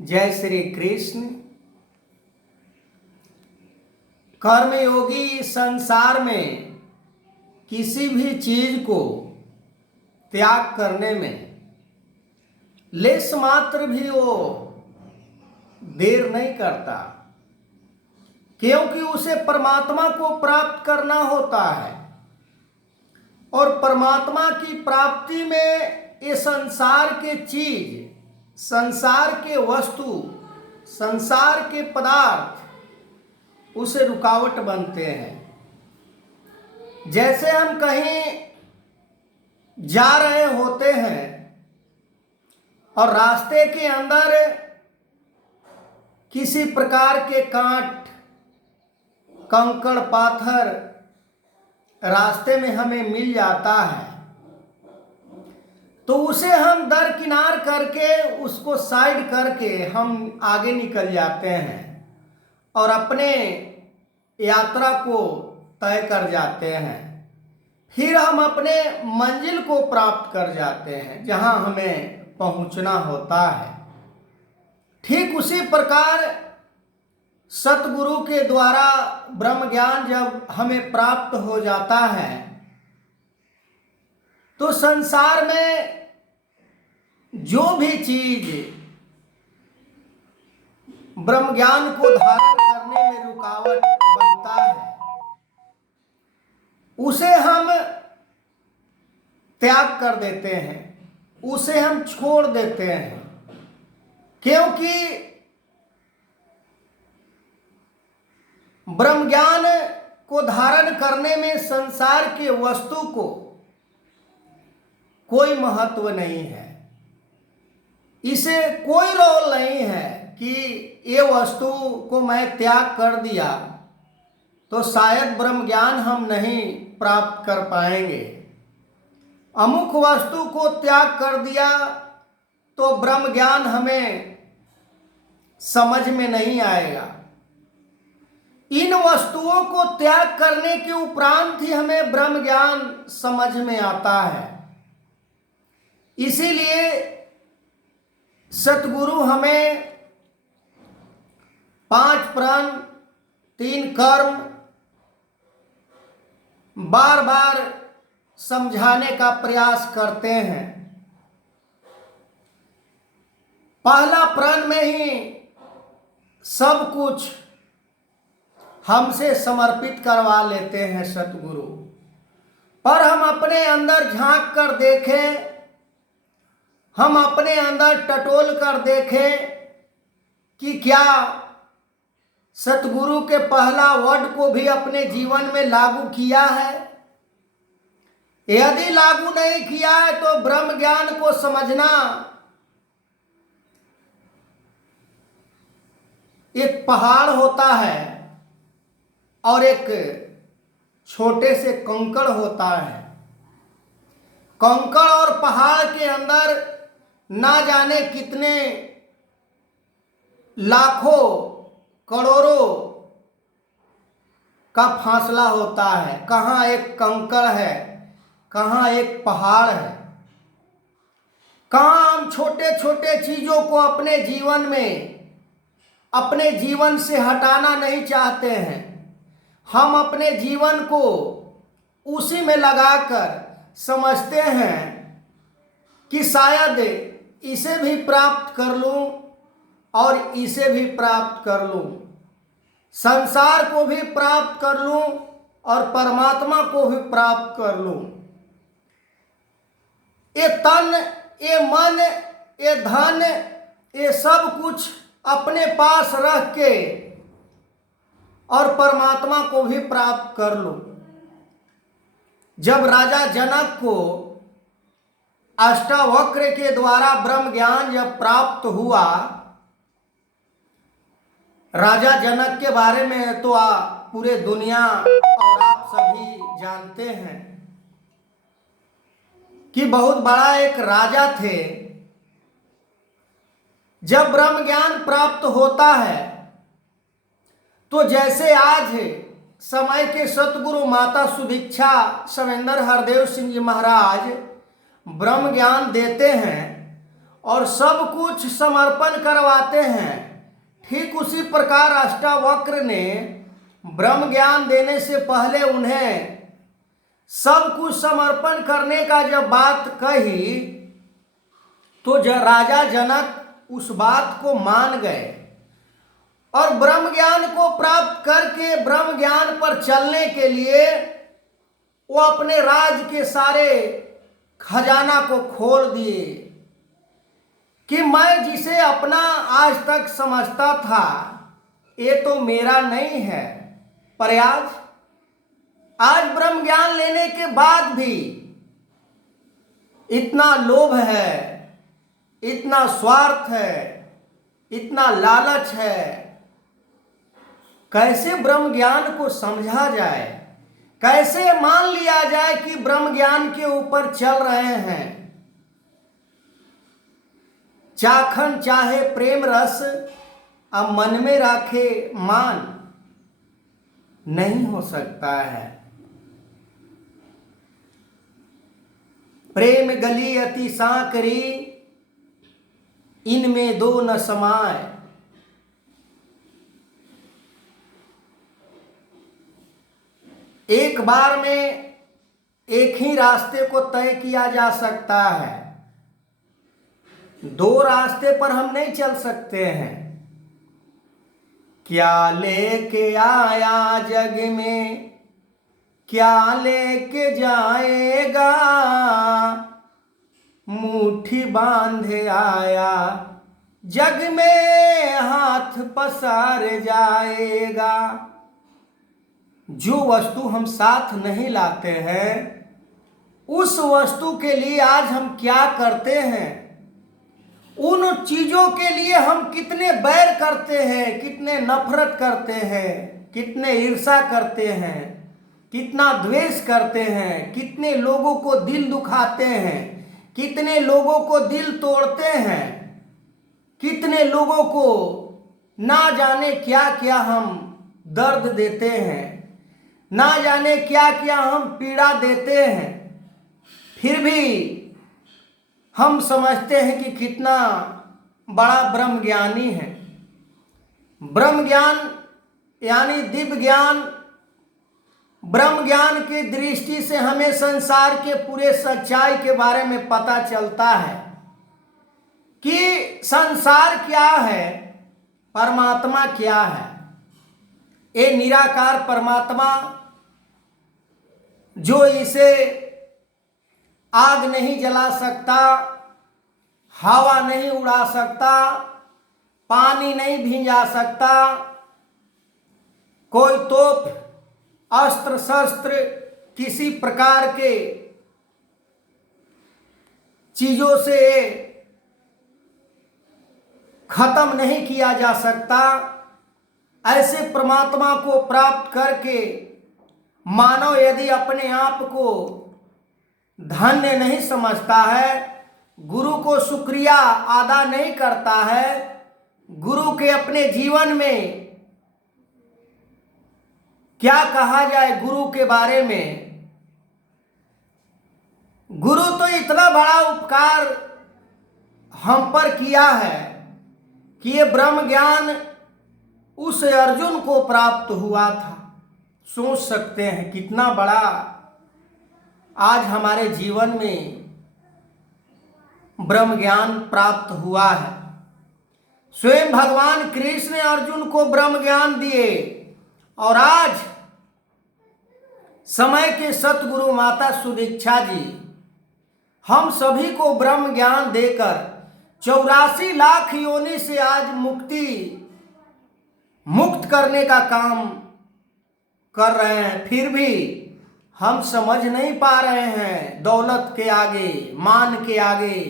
जय श्री कृष्ण। कर्मयोगी संसार में किसी भी चीज को त्याग करने में लेश मात्र भी वो देर नहीं करता, क्योंकि उसे परमात्मा को प्राप्त करना होता है। और परमात्मा की प्राप्ति में ये संसार के चीज, संसार के वस्तु, संसार के पदार्थ उसे रुकावट बनते हैं। जैसे हम कहीं जा रहे होते हैं और रास्ते के अंदर किसी प्रकार के कांट, कंकड़, पाथर रास्ते में हमें मिल जाता है, तो उसे हम दरकिनार करके, उसको साइड करके हम आगे निकल जाते हैं और अपने यात्रा को तय कर जाते हैं। फिर हम अपने मंजिल को प्राप्त कर जाते हैं जहां हमें पहुंचना होता है। ठीक उसी प्रकार सतगुरु के द्वारा ब्रह्म ज्ञान जब हमें प्राप्त हो जाता है तो संसार में जो भी चीज ब्रह्म ज्ञान को धारण करने में रुकावट बनता है उसे हम त्याग कर देते हैं, उसे हम छोड़ देते हैं। क्योंकि ब्रह्म ज्ञान को धारण करने में संसार के वस्तु को कोई महत्व नहीं है, इसे कोई रोल नहीं है कि ये वस्तु को मैं त्याग कर दिया तो शायद ब्रह्म ज्ञान हम नहीं प्राप्त कर पाएंगे। अमुक वस्तु को त्याग कर दिया तो ब्रह्म ज्ञान हमें समझ में नहीं आएगा। इन वस्तुओं को त्याग करने के उपरांत ही हमें ब्रह्म ज्ञान समझ में आता है। इसीलिए सतगुरु हमें 5 प्रण 3 कर्म बार बार समझाने का प्रयास करते हैं। पहला प्रण में ही सब कुछ हमसे समर्पित करवा लेते हैं सतगुरु, पर हम अपने अंदर झांक कर देखें, हम अपने अंदर टटोल कर देखें कि क्या सतगुरु के पहला वर्ड को भी अपने जीवन में लागू किया है। यदि लागू नहीं किया है तो ब्रह्म ज्ञान को समझना एक पहाड़ होता है और एक छोटे से कंकड़ होता है। कंकड़ और पहाड़ के अंदर ना जाने कितने लाखों करोड़ों का फासला होता है। कहाँ एक कंकड़ है, कहाँ एक पहाड़ है। कहाँ हम छोटे छोटे चीजों को अपने जीवन में, अपने जीवन से हटाना नहीं चाहते हैं। हम अपने जीवन को उसी में लगाकर समझते हैं कि शायद इसे भी प्राप्त कर लूं और इसे भी प्राप्त कर लूं, संसार को भी प्राप्त कर लूं और परमात्मा को भी प्राप्त कर लूं। ये तन, ये मन, ये धन, ये सब कुछ अपने पास रख के और परमात्मा को भी प्राप्त कर लूं। जब राजा जनक को अष्टावक्र के द्वारा ब्रह्म ज्ञान जब प्राप्त हुआ, राजा जनक के बारे में तो पूरे दुनिया और आप सभी जानते हैं कि बहुत बड़ा एक राजा थे। जब ब्रह्म ज्ञान प्राप्त होता है तो जैसे आज समय के सतगुरु माता सुभिक्षा सवेंद्र हरदेव सिंह जी महाराज ब्रह्म ज्ञान देते हैं, और सब कुछ समर्पण करवाते हैं। ठीक उसी प्रकार अष्टावक्र ने ब्रह्म ज्ञान देने से पहले उन्हें सब कुछ समर्पण करने का जब बात कही तो राजा जनक उस बात को मान गए और ब्रह्म ज्ञान को प्राप्त करके ब्रह्म ज्ञान पर चलने के लिए वो अपने राज के सारे खजाना को खोल दिए कि मैं जिसे अपना आज तक समझता था ये तो मेरा नहीं है, पर आज ब्रह्म ज्ञान लेने के बाद भी इतना लोभ है, इतना स्वार्थ है, इतना लालच है। कैसे ब्रह्म ज्ञान को समझा जाए, कैसे मान लिया जाए कि ब्रह्म ज्ञान के ऊपर चल रहे हैं। चाखन चाहे प्रेम रस अब मन में रखे मान, नहीं हो सकता है। प्रेम गली अति सांकरी, इनमें दो न समाए। एक बार में एक ही रास्ते को तय किया जा सकता है, दो रास्ते पर हम नहीं चल सकते हैं। क्या लेके आया जग में, क्या लेके जाएगा, मुट्ठी बांधे आया जग में हाथ पसार जाएगा। जो वस्तु हम साथ नहीं लाते हैं उस वस्तु के लिए आज हम क्या करते हैं, उन चीजों के लिए हम कितने बैर करते हैं, कितने नफरत करते हैं, कितने ईर्ष्या करते हैं, कितना द्वेष करते हैं, कितने लोगों को दिल दुखाते हैं, कितने लोगों को दिल तोड़ते हैं, कितने लोगों को ना जाने क्या क्या हम दर्द देते हैं, ना जाने क्या क्या हम पीड़ा देते हैं। फिर भी हम समझते हैं कि कितना बड़ा ब्रह्म ज्ञानी है। ब्रह्म ज्ञान यानी दिव्य ज्ञान, ब्रह्म ज्ञान की दृष्टि से हमें संसार के पूरे सच्चाई के बारे में पता चलता है कि संसार क्या है, परमात्मा क्या है। ये निराकार परमात्मा जो इसे आग नहीं जला सकता, हवा नहीं उड़ा सकता, पानी नहीं भिंजा सकता, कोई तोप अस्त्र शस्त्र किसी प्रकार के चीजों से खत्म नहीं किया जा सकता। ऐसे परमात्मा को प्राप्त करके मानव यदि अपने आप को धन्य नहीं समझता है, गुरु को शुक्रिया अदा नहीं करता है, गुरु के अपने जीवन में क्या कहा जाए गुरु के बारे में। गुरु तो इतना बड़ा उपकार हम पर किया है कि ये ब्रह्म ज्ञान उस अर्जुन को प्राप्त हुआ था। सोच सकते हैं कितना बड़ा आज हमारे जीवन में ब्रह्म ज्ञान प्राप्त हुआ है। स्वयं भगवान कृष्ण अर्जुन को ब्रह्म ज्ञान दिए और आज समय के सतगुरु माता सुदीक्षा जी हम सभी को ब्रह्म ज्ञान देकर 84 लाख योनि से आज मुक्त करने का काम कर रहे हैं। फिर भी हम समझ नहीं पा रहे हैं, दौलत के आगे, मान के आगे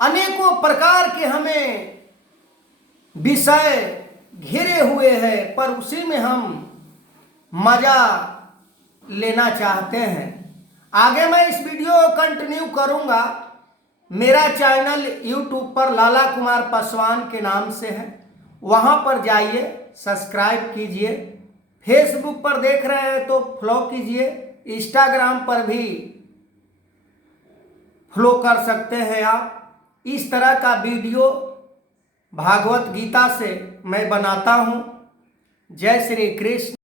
अनेकों प्रकार के हमें विषय घिरे हुए हैं, पर उसी में हम मजा लेना चाहते हैं। आगे मैं इस वीडियो को कंटिन्यू करूंगा। मेरा चैनल यूट्यूब पर लाला कुमार पासवान के नाम से है, वहां पर जाइए, सब्सक्राइब कीजिए। फेसबुक पर देख रहे हैं तो फॉलो कीजिए, इंस्टाग्राम पर भी फॉलो कर सकते हैं आप। इस तरह का वीडियो भागवत गीता से मैं बनाता हूँ। जय श्री कृष्ण।